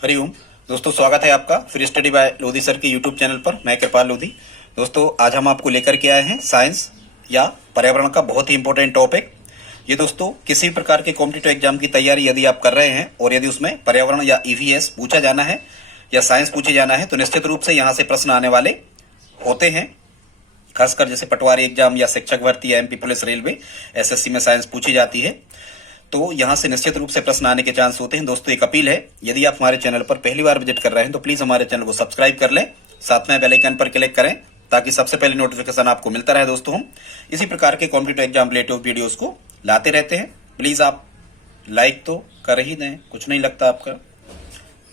हरिओम दोस्तों, स्वागत है आपका free study bye Lodhi sir के यूट्यूब चैनल पर। मैं कृपाल लोधी। दोस्तों, आज हम आपको लेकर के आए हैं साइंस या पर्यावरण का बहुत ही इंपॉर्टेंट टॉपिक। ये दोस्तों किसी भी प्रकार के कॉम्पिटिटिव एग्जाम की तैयारी यदि आप कर रहे हैं और यदि उसमें पर्यावरण या ईवीएस पूछा जाना है या साइंस पूछे जाना है तो निश्चित रूप से यहाँ से प्रश्न आने वाले होते हैं। खासकर जैसे पटवारी एग्जाम या शिक्षक भर्ती या एमपी पुलिस रेलवे एसएससी में साइंस पूछी जाती है तो यहाँ से निश्चित रूप से प्रश्न आने के चांस होते हैं। दोस्तों, एक अपील है, यदि आप हमारे चैनल पर पहली बार विजिट कर रहे हैं तो प्लीज हमारे चैनल को सब्सक्राइब कर लें, साथ में बेल आइकन पर क्लिक करें ताकि सबसे पहले नोटिफिकेशन आपको मिलता रहे। दोस्तों, हम इसी प्रकार के कॉम्पिटिटिव एग्जाम रिलेटेड वीडियोस को लाते रहते हैं। प्लीज आप लाइक तो कर ही दें, कुछ नहीं लगता आपका।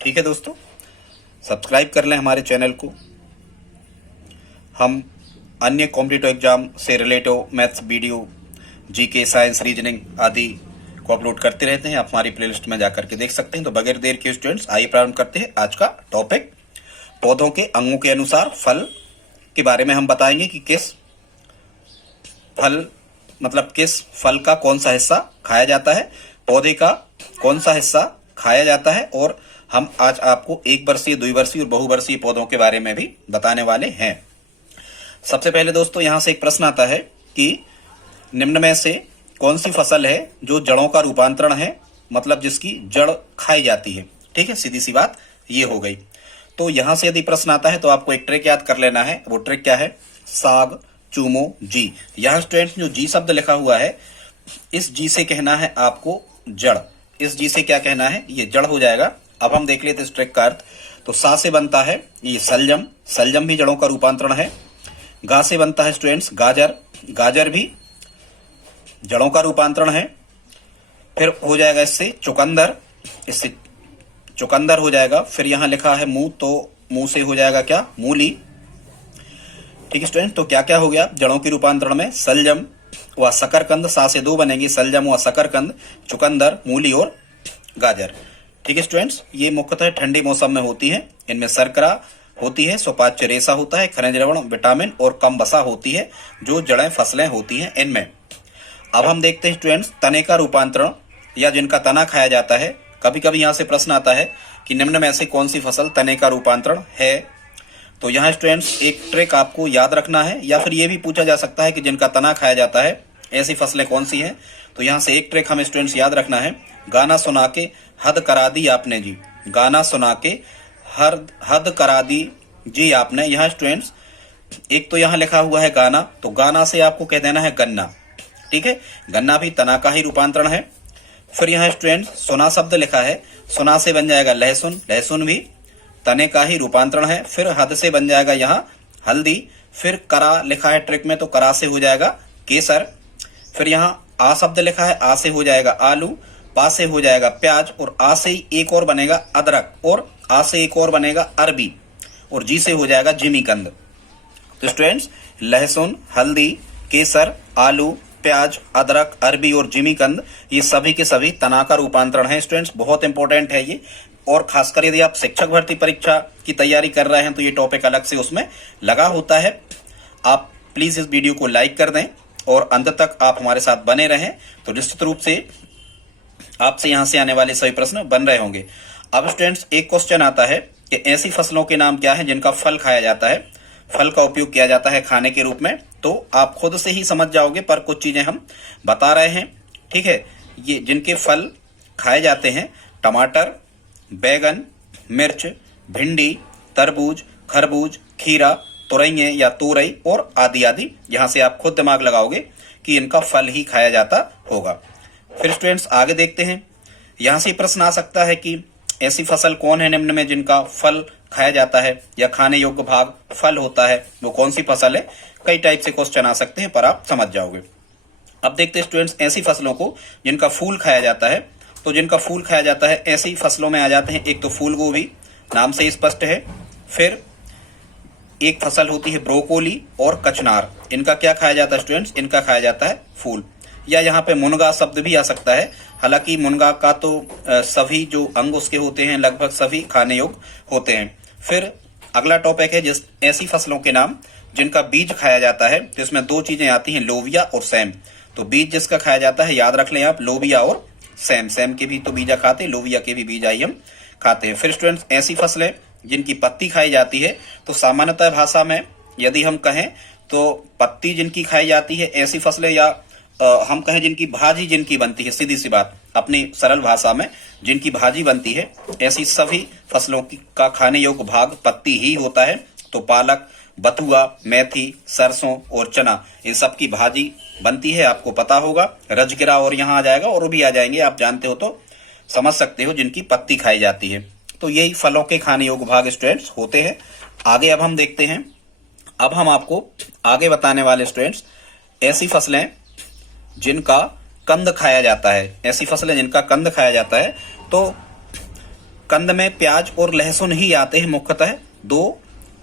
ठीक है दोस्तों, सब्सक्राइब कर लें हमारे चैनल को। हम अन्य कॉम्पिटिटिव एग्जाम से related maths video, GK, science, reasoning आदि को अपलोड करते रहते हैं। आप हमारी प्लेलिस्ट में जाकर के देख सकते हैं। तो बगैर देर के स्टूडेंट्स, आइए प्रारंभ करते हैं आज का टॉपिक। पौधों के अंगों के अनुसार फल के बारे में हम बताएंगे कि किस फल का कौन सा हिस्सा खाया जाता है, पौधे का कौन सा हिस्सा खाया जाता है। और हम आज आपको 1 वर्षीय, 2 वर्षीय और बहुवर्षीय पौधों के बारे में भी बताने वाले हैं। सबसे पहले दोस्तों, यहां से एक प्रश्न आता है कि निम्न में से कौन सी फसल है जो जड़ों का रूपांतरण है, मतलब जिसकी जड़ खाई जाती है। ठीक है, सीधी सी बात ये हो गई। तो यहां से यदि प्रश्न आता है तो आपको एक ट्रिक याद कर लेना है। वो ट्रिक क्या है? साग चूमो जी। यहां स्टूडेंट्स जो जी शब्द लिखा हुआ है, इस जी से कहना है आपको जड़। इस जी से क्या कहना है? ये जड़ हो जाएगा। अब हम देख लेते इस ट्रिक का अर्थ। तो सा से बनता है ये सलजम, सलजम भी जड़ों का रूपांतरण है। गा से बनता है स्टूडेंट्स गाजर, गाजर भी जड़ों का रूपांतरण है। फिर हो जाएगा इससे चुकंदर, इससे चुकंदर हो जाएगा। फिर यहां लिखा है मुंह, तो मुंह से हो जाएगा क्या? मूली। ठीक है स्टूडेंट, तो क्या क्या हो गया जड़ों के रूपांतरण में? सलजम व शकरकंद, सा से 2 बनेंगे, सलजम व शकरकंद, चुकंदर, मूली और गाजर। ठीक है स्टूडेंट्स, ये मुख्यतः ठंडी मौसम में होती है। इनमें शर्करा होती है, सुपाच्य रेशा होता है, खनिज लवण, विटामिन और कम वसा होती है, जो जड़ें फसलें होती हैं इनमें। अब हम देखते हैं स्टूडेंट्स तने का रूपांतरण या जिनका तना खाया जाता है। कभी कभी यहां से प्रश्न आता है कि निम्न में से कौन सी फसल तने का रूपांतरण है। तो यहाँ स्टूडेंट्स एक ट्रिक आपको याद रखना है, या फिर ये भी पूछा जा सकता है कि जिनका तना खाया जाता है ऐसी फसलें कौन सी हैं। तो यहाँ से एक ट्रिक हमें स्टूडेंट्स याद रखना है। गाना सुना के हद करा दी आपने जी, गाना सुना के हद करा दी जी आपने। यहाँ स्टूडेंट्स एक तो यहाँ लिखा हुआ है गाना, तो गाना से आपको कह देना है गन्ना। ठीक है, गन्ना भी तना का ही रूपांतरण है। फिर यहाँ स्टूडेंट सुना शब्द लिखा है, सुना से बन जाएगा लहसुन, लहसुन भी तने का ही रूपांतरण है। फिर हद से बन जाएगा यहाँ हल्दी। फिर करा लिखा है ट्रिक में, तो करा से हो जाएगा केसर। फिर यहाँ आ शब्द लिखा है, आ से हो जाएगा आलू, पा से हो जाएगा प्याज, और आ से एक और बनेगा अदरक, और आ से एक और बनेगा अरबी, और जी से हो जाएगा जिमीकंद। तो स्टूडेंट्स लहसुन, हल्दी, केसर, आलू, प्याज, अदरक, अरबी और जिमीकंद, ये सभी के सभी तना का रूपांतरण है। स्टूडेंट्स बहुत इंपॉर्टेंट है ये, और खासकर यदि आप शिक्षक भर्ती परीक्षा की तैयारी कर रहे हैं तो ये टॉपिक अलग से उसमें लगा होता है। आप प्लीज इस वीडियो को लाइक कर दें और अंत तक आप हमारे साथ बने रहें, तो निश्चित रूप से आपसे यहां से आने वाले सभी प्रश्न बन रहे होंगे। अब स्टूडेंट्स एक क्वेश्चन आता है कि ऐसी फसलों के नाम क्या है जिनका फल खाया जाता है, फल का उपयोग किया जाता है खाने के रूप में। तो आप खुद से ही समझ जाओगे, पर कुछ चीजें हम बता रहे हैं। ठीक है, ये जिनके फल खाए जाते हैं, टमाटर, बैगन, मिर्च, भिंडी, तरबूज, खरबूज, खीरा, तुरई या तोरई और आदि आदि। यहां से आप खुद दिमाग लगाओगे कि इनका फल ही खाया जाता होगा। फिर स्टूडेंट्स आगे देखते हैं। यहां से प्रश्न आ सकता है कि ऐसी फसल कौन है निम्न में जिनका फल खाया जाता है या खाने योग्य भाग फल होता है, वो कौन सी फसल है। कई टाइप से क्वेश्चन आ सकते हैं, पर आप समझ जाओगे। अब देखते हैं स्टूडेंट्स ऐसी फसलों को जिनका फूल खाया जाता है। तो जिनका फूल खाया जाता है ऐसी फसलों में आ जाते हैं, एक तो फूल गोभी, नाम से स्पष्ट है। फिर एक फसल होती है ब्रोकोली और कचनार। इनका क्या खाया जाता है स्टूडेंट्स? इनका खाया जाता है फूल। या यहाँ पे मुनगा शब्द भी आ सकता है, हालांकि मुनगा का तो सभी जो अंग उसके होते हैं लगभग सभी खाने योग्य होते हैं। फिर अगला टॉपिक है जिस ऐसी फसलों के नाम जिनका बीज खाया जाता है। तो इसमें 2 चीजें आती हैं, लोबिया और सैम। तो बीज जिसका खाया जाता है याद रख लें आप, लोबिया और सैम। सैम के भी तो बीजा खाते, लोबिया के भी बीज आई हम खाते हैं। फिर स्टूडेंट्स ऐसी फसलें जिनकी पत्ती खाई जाती है, तो सामान्यतः भाषा में यदि हम कहें तो पत्ती जिनकी खाई जाती है ऐसी फसलें, या हम कहें जिनकी भाजी जिनकी बनती है, सीधी सी बात अपनी सरल भाषा में जिनकी भाजी बनती है, ऐसी सभी फसलों की का खाने योग्य भाग पत्ती ही होता है। तो पालक, बथुआ, मेथी, सरसों और चना, इन सब की भाजी बनती है, आपको पता होगा। रजगिरा और यहाँ आ जाएगा, और भी आ जाएंगे, आप जानते हो तो समझ सकते हो, जिनकी पत्ती खाई जाती है। तो यही फलों के खाने योग्य भाग स्टूडेंट्स होते हैं। आगे अब हम देखते हैं, अब हम आपको आगे बताने वाले स्टूडेंट्स ऐसी फसलें जिनका कंद खाया जाता है, ऐसी फसलें जिनका कंद खाया जाता है। तो कंद में प्याज और लहसुन ही आते हैं मुख्यतः, दो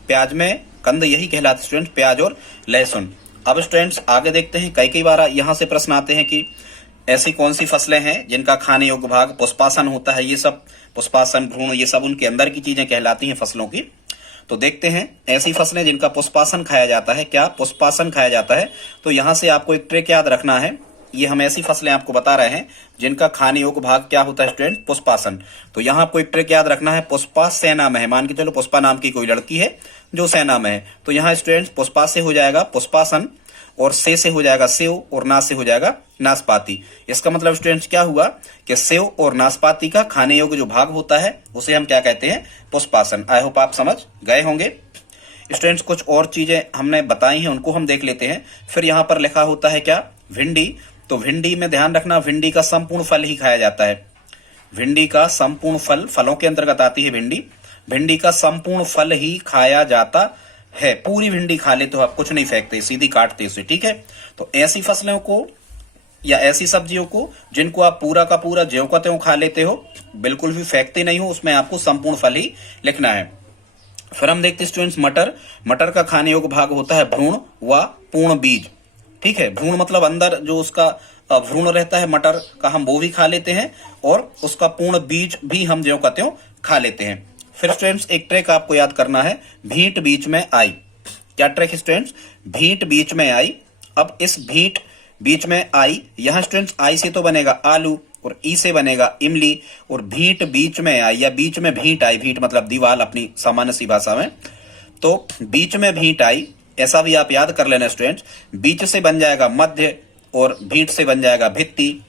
प्याज में कंद यही कहलाते हैं स्टूडेंट्स, प्याज और लहसुन। अब स्टूडेंट्स आगे देखते हैं, कई बार यहाँ से प्रश्न आते हैं कि ऐसी कौन सी फसलें हैं जिनका खाने योग्य भाग पुष्पासन होता है। ये सब पुष्पासन, भ्रूण, ये सब उनके अंदर की चीजें कहलाती हैं फसलों की। तो देखते हैं ऐसी फसलें जिनका पुष्पासन खाया जाता है। क्या पुष्पासन खाया जाता है? तो यहाँ से आपको एक ट्रिक याद रखना है। ये हम ऐसी फसलें आपको बता रहे हैं जिनका खाने योग्य भाग क्या होता है स्टूडेंट, पुष्पासन। तो यहाँ आपको एक ट्रिक याद रखना है, पुष्पा सेना में है, मान के चलो पुष्पा नाम की कोई लड़की है जो सेना में है, तो यहाँ स्टूडेंट्स पुष्पा से हो जाएगा पुष्पासन, और से हो जाएगा सेव, और ना से हो जाएगा नाशपाती। इसका मतलब स्टूडेंट्स क्या हुआ कि सेव और नाशपाती का खाने योग्य जो भाग होता है उसे हम क्या कहते हैं, पुष्पासन। आई होप आप समझ गए होंगे। स्टूडेंट्स कुछ और चीजें हमने बताई हैं, उनको हम देख लेते हैं। फिर यहाँ पर लिखा होता है क्या, भिंडी। तो भिंडी में ध्यान रखना, भिंडी का संपूर्ण फल ही खाया जाता है। भिंडी का संपूर्ण फल, फलों के अंतर्गत आती है भिंडी। भिंडी का संपूर्ण फल ही खाया जाता है। पूरी भिंडी खा ले तो आप कुछ नहीं फेंकते, सीधी काटते उसे, ठीक है। तो ऐसी फसलों को या ऐसी सब्जियों को जिनको आप पूरा का पूरा ज्यों का त्यों खा लेते हो, बिल्कुल भी फेंकते नहीं हो, उसमें आपको संपूर्ण फल ही लिखना है। फिर हम देखते हैं स्टूडेंट्स मटर। मटर का खाने योग्य भाग होता है भ्रूण व पूर्ण बीज, ठीक है। भ्रूण मतलब अंदर जो उसका भ्रूण रहता है मटर का, हम वो भी खा लेते हैं, और उसका पूर्ण बीज भी हम ज्यों का त्यों खा लेते हैं। फिर स्टूडेंट्स एक ट्रिक आपको याद करना है, भीट बीच में आई। क्या ट्रिक स्टूडेंट्स, भीट बीच में आई। अब इस भीट बीच में आई, यहां स्टूडेंट्स आई से तो बनेगा आलू, और ई से बनेगा इमली, और भीट बीच में आई या बीच में भीट आई, भीट मतलब दीवाल अपनी सामान्य सी भाषा में, तो बीच में भीट आई, ऐसा भी आप याद कर लेना स्टूडेंट्स। बीच से बन जाएगा मध्य, और भीट से बन जाएगा भित्ति,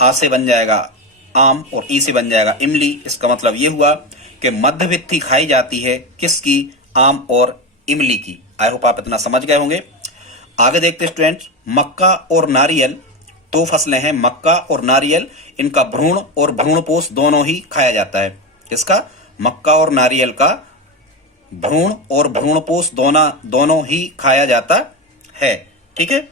आ से बन जाएगा आम, और ई से बन जाएगा इमली। इसका मतलब ये हुआ कि मध्य भित्ति खाई जाती है किसकी, आम और इमली की। आई होप आप इतना समझ गए होंगे। आगे देखते स्टूडेंट्स, मक्का और नारियल, दो फसलें हैं, मक्का और नारियल। इनका भ्रूण और भ्रूणपोष दोनों ही खाया जाता है। इसका मक्का और नारियल का भ्रूण और भ्रूणपोष दोनों ही खाया जाता है, ठीक है।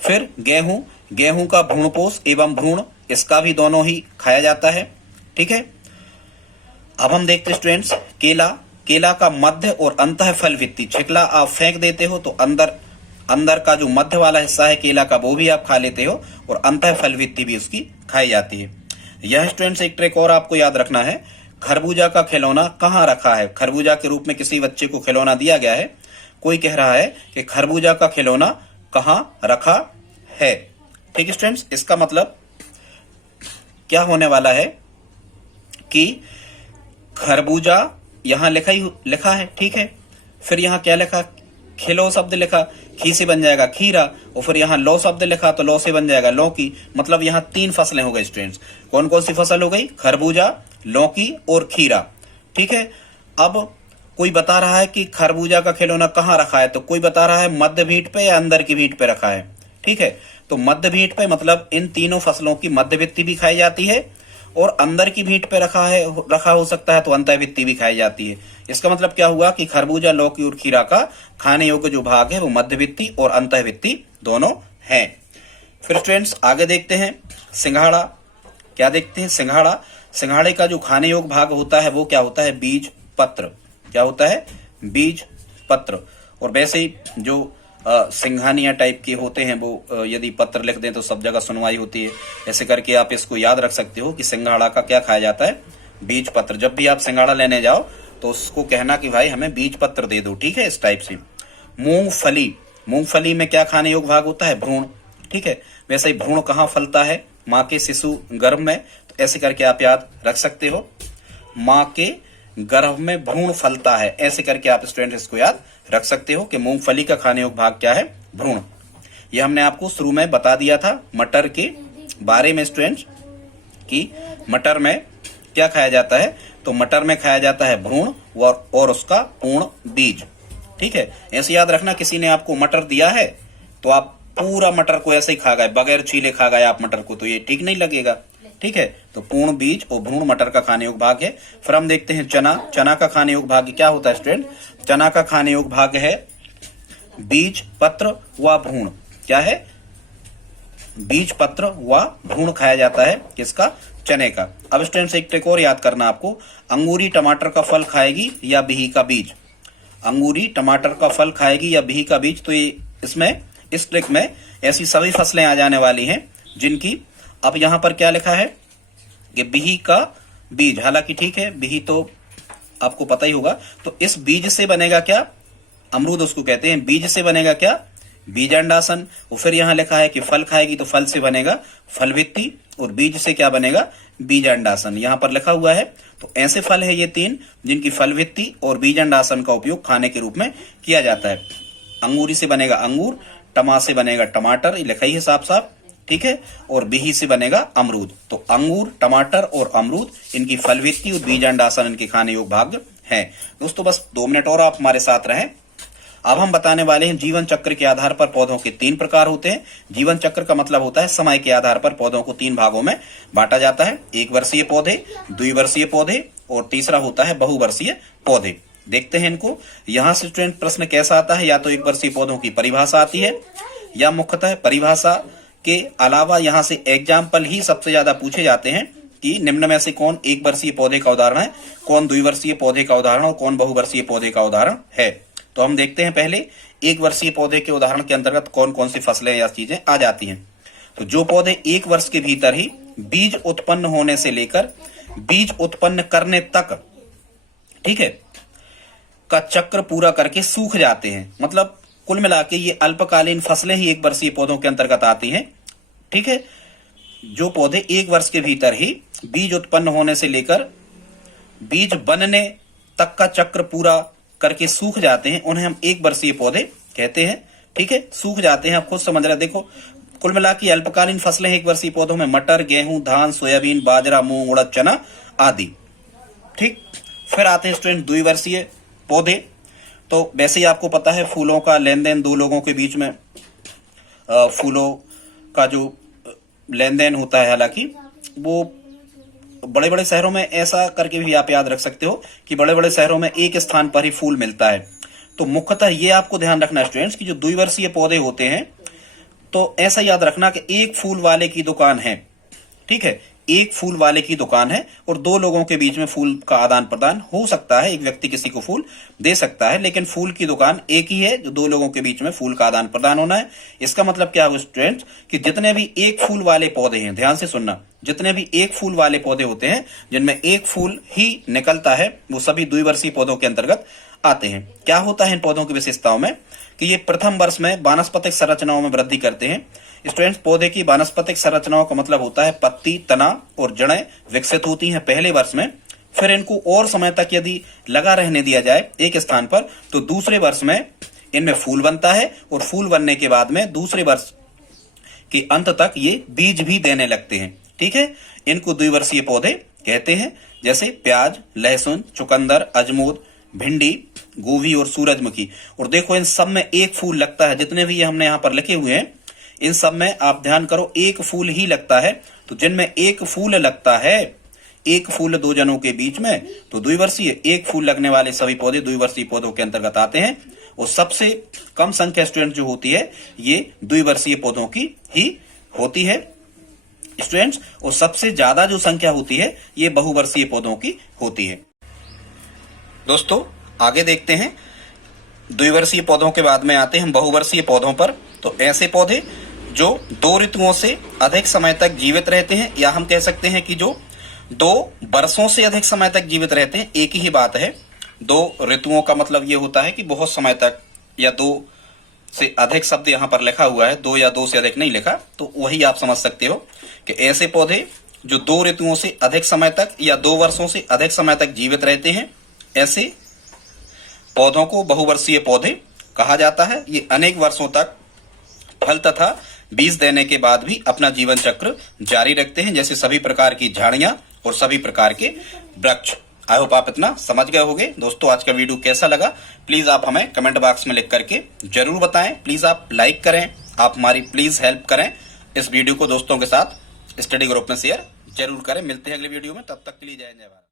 फिर गेहूं, गेहूं का भ्रूणपोष एवं भ्रूण, इसका भी दोनों ही खाया जाता है, ठीक है। अब हम देखते स्टूडेंट्स केला। केला का मध्य और अंतः फल भित्ति, छिकला आप फेंक देते हो तो अंदर का जो मध्य वाला हिस्सा है केला का वो भी आप खा लेते हो, और अंतः फल भित्ति भी उसकी खाई जाती है। यह स्टूडेंट्स एक ट्रिक और आपको याद रखना है, खरबूजा का खिलौना कहाँ रखा है। खरबूजा के रूप में किसी बच्चे को खिलौना दिया गया है, कोई कह रहा है कि खरबूजा का खिलौना कहाँ रखा है, ठीक स्टूडेंट्स। इसका मतलब क्या होने वाला है कि खरबूजा यहां लिखा है, ठीक है। फिर यहां क्या लिखा, खिलो शब्द लिखा, खी से बन जाएगा खीरा, और फिर यहाँ लो शब्द लिखा तो लो से बन जाएगा लौकी। मतलब यहाँ तीन फसलें हो गई स्टूडेंट्स। कौन कौन सी फसल हो गई, खरबूजा, लौकी और खीरा, ठीक है। अब कोई बता रहा है कि खरबूजा का खिलौना कहाँ रखा है, तो कोई बता रहा है मध्य भीट पे या अंदर की भीट पे रखा है, ठीक है। तो मध्य भीट पे मतलब इन तीनों फसलों की मध्य भित्ति भी खाई जाती है, और अंदर की भीट पे रखा हो सकता है तो अंतः भित्ति भी खाई जाती है। इसका मतलब क्या हुआ कि खरबूजा, लौकी और खीरा का खाने योग्य जो भाग है वो मध्य भित्ति और अंतः भित्ति दोनों हैं। फिर स्टूडेंट्स आगे देखते हैं सिंघाड़ा। क्या देखते हैं, सिंघाड़ा। सिंघाड़े का जो खाने योग्य भाग होता है वो क्या होता है, बीज पत्र। क्या होता है, बीज पत्र। और वैसे ही जो सिंघानिया टाइप के होते हैं वो यदि पत्र लिख दें तो सब जगह सुनवाई होती है। ऐसे करके आप इसको याद रख सकते हो कि सिंघाड़ा का क्या खाया जाता है, बीज पत्र। जब भी आप सिंघाड़ा लेने जाओ तो उसको कहना कि भाई हमें बीज पत्र दे दो, ठीक है, इस टाइप से। मूंगफली। मूंगफली में क्या खाने योग्य भाग होता है, भ्रूण, ठीक है। वैसे ही भ्रूण कहाँ फलता है, माँ के शिशु गर्भ में। तो ऐसे करके आप याद रख सकते हो। माँ के गर्भ में भ्रूण फलता है। ऐसे करके आप स्टूडेंट इसको याद रख सकते हो कि मूंगफली का खाने योग्य भाग क्या है, भ्रूण। ये हमने आपको शुरू में बता दिया था मटर के बारे में स्टूडेंट कि मटर में क्या खाया जाता है। तो मटर में खाया जाता है भ्रूण और उसका पूर्ण बीज। ठीक है, ऐसे याद रखना, किसी ने आपको मटर दिया है तो आप पूरा मटर को ऐसे ही खा गए, बगैर छीले खा गए आप मटर को, तो ये ठीक नहीं लगेगा। ठीक है, तो पूर्ण बीज और भ्रूण मटर का खाने योग्य भाग है। फिर हम देखते हैं चना। चना का खाने योग्य भाग क्या होता है स्टूडेंट? चना का खाने योग्य भाग है बीज, पत्र व भ्रूण। क्या है? बीज, पत्र व भ्रूण खाया जाता है किसका? चने का। अब स्टूडेंट्स एक ट्रिक और याद करना आपको, अंगूरी टमाटर का फल खाएगी या बिही का बीज? अंगूरी टमाटर का फल खाएगी या बिही का बीज? तो ये इसमें इस ट्रिक में ऐसी सभी फसलें आ जाने वाली हैं जिनकी, अब यहां पर क्या लिखा है कि बिही का बीज, हालांकि ठीक है बिही तो आपको पता ही होगा। तो इस बीज से बनेगा क्या? अमरूद उसको कहते हैं। बीज से बनेगा क्या? बीजांडासन। और फिर यहां लिखा है कि फल खाएगी तो फल से बनेगा फलवित्ती, और बीज से क्या बनेगा? बीजांडासन। यहां पर लिखा हुआ है। तो ऐसे फल है ये तीन जिनकी फलवित्ती और बीजांडासन का उपयोग खाने के रूप में किया जाता है। अंगूरी से बनेगा अंगूर, टमा से बनेगा टमाटर, ये लिखा ही है साफ साफ। ठीक है, और बिही से बनेगा अमरूद। तो अंगूर, टमाटर और अमरूद इनकी फलवित्ती और बीजांडासन इनके खाने योग्य भाग हैं। दोस्तों बस 2 मिनट और आप हमारे साथ रहें। अब हम बताने वाले हैं जीवन चक्र के आधार पर पौधों के 3 प्रकार होते हैं। जीवन चक्र का मतलब होता है समय के आधार पर पौधों को 3 भागों में बांटा जाता है। 1 वर्षीय पौधे, 2 वर्षीय पौधे और तीसरा होता है बहुवर्षीय पौधे। देखते हैं इनको। यहां से स्टूडेंट प्रश्न कैसा आता है, या तो 1 वर्षीय पौधों की परिभाषा आती है, या मुख्यतः परिभाषा के अलावा यहां से एग्जाम्पल ही सबसे ज्यादा पूछे जाते हैं कि निम्न में से कौन 1 वर्षीय पौधे का उदाहरण है, कौन 2 वर्षीय पौधे का उदाहरण और कौन बहुवर्षीय पौधे का उदाहरण है। तो हम देखते हैं पहले 1 वर्षीय पौधे के उदाहरण के अंतर्गत कौन कौन सी फसलें या चीजें आ जाती हैं। तो जो पौधे 1 वर्ष के भीतर ही बीज उत्पन्न होने से लेकर बीज उत्पन्न करने तक, ठीक है, का चक्र पूरा करके सूख जाते हैं, मतलब कुल मिला के ये अल्पकालीन फसलें ही 1 वर्षीय पौधों के अंतर्गत आती हैं। ठीक है, जो पौधे 1 वर्ष के भीतर ही बीज उत्पन्न होने से लेकर बीज बनने तक का चक्र पूरा करके सूख जाते हैं, उन्हें हम 1 वर्षीय पौधे कहते हैं। ठीक है, सूख जाते हैं, आप खुद समझ रहे। देखो कुल मिला के अल्पकालीन फसलें 1 वर्षीय पौधों में मटर, गेहूं, धान, सोयाबीन, बाजरा, मूंग, उड़द, चना आदि। ठीक, फिर आते हैं स्टूडेंट 2 वर्षीय पौधे। तो वैसे ही आपको पता है फूलों का लेन देन 2 लोगों के बीच में, फूलों का जो लेन देन होता है, हालांकि वो बड़े बड़े शहरों में ऐसा करके भी आप याद रख सकते हो कि बड़े बड़े शहरों में एक स्थान पर ही फूल मिलता है। तो मुख्यतः ये आपको ध्यान रखना स्टूडेंट्स कि जो 2 वर्षीय पौधे होते हैं, तो ऐसा याद रखना कि एक फूल वाले की दुकान है। ठीक है, एक फूल वाले की दुकान है और 2 लोगों के बीच में फूल का आदान प्रदान हो सकता है। एक व्यक्ति किसी को फूल दे सकता है, लेकिन फूल की दुकान एक ही है जो 2 लोगों के बीच में फूल का आदान प्रदान होना है। इसका मतलब क्या है स्टूडेंट्स कि जितने भी एक फूल वाले पौधे हैं, ध्यान से सुनना, जितने भी एक फूल वाले पौधे होते हैं जिनमें एक फूल ही निकलता है, वो सभी 2 वर्षीय पौधों के अंतर्गत आते हैं। क्या होता है इन पौधों की विशेषताओं में कि ये प्रथम वर्ष में वानस्पतिक संरचनाओं में वृद्धि करते हैं। स्टूडेंट्स पौधे की वानस्पतिक संरचनाओं का मतलब होता है पत्ती, तना और जड़ें विकसित होती हैं पहले वर्ष में। फिर इनको और समय तक यदि लगा रहने दिया जाए एक स्थान पर, तो दूसरे वर्ष में इनमें फूल बनता है और फूल बनने के बाद में दूसरे वर्ष के अंत तक ये बीज भी देने लगते हैं। ठीक है, इनको 2 वर्षीय पौधे कहते हैं, जैसे प्याज, लहसुन, चुकंदर, अजमोद, भिंडी, गोभी और सूरजमुखी। और देखो इन सब में एक फूल लगता है। जितने भी ये हमने यहाँ पर लिखे हुए हैं इन सब में आप ध्यान करो एक फूल ही लगता है। तो जिनमें एक फूल लगता है, एक फूल 2 जनों के बीच में, तो 2 वर्षीय एक फूल लगने वाले सभी पौधे 2 वर्षीय पौधों के अंतर्गत आते हैं। और सबसे कम संख्या स्टूडेंट जो होती है ये 2 वर्षीय पौधों की ही होती है स्टूडेंट्स, और सबसे ज्यादा जो संख्या होती है ये बहुवर्षीय पौधों की होती है। दोस्तों आगे देखते हैं, 2 वर्षीय पौधों के बाद में आते हैं हम बहुवर्षीय पौधों पर। तो ऐसे पौधे जो 2 ऋतुओं से अधिक समय तक जीवित रहते हैं, या हम कह सकते हैं कि जो 2 वर्षों से अधिक समय तक जीवित रहते हैं। एक ही बात है, 2 ऋतुओं का मतलब ये होता है कि बहुत समय तक, या 2 से अधिक शब्द यहाँ पर लिखा हुआ है, 2 या 2 से अधिक नहीं लिखा, तो वही आप समझ सकते हो कि ऐसे पौधे जो 2 ऋतुओं से अधिक समय तक या 2 वर्षों से अधिक समय तक जीवित रहते हैं, ऐसे पौधों को बहुवर्षीय पौधे कहा जाता है। ये अनेक वर्षों तक फल तथा बीज देने के बाद भी अपना जीवन चक्र जारी रखते हैं, जैसे सभी प्रकार की झाड़ियां और सभी प्रकार के वृक्ष। आई होप आप इतना समझ गए होंगे। दोस्तों, आज का वीडियो कैसा लगा प्लीज आप हमें कमेंट बॉक्स में लिख करके जरूर बताएं। प्लीज आप लाइक करें, आप हमारी प्लीज हेल्प करें। इस वीडियो को दोस्तों के साथ स्टडी ग्रुप में शेयर जरूर करें। मिलते हैं अगले वीडियो में, तब तक के लिए जय हिंद जय भारत।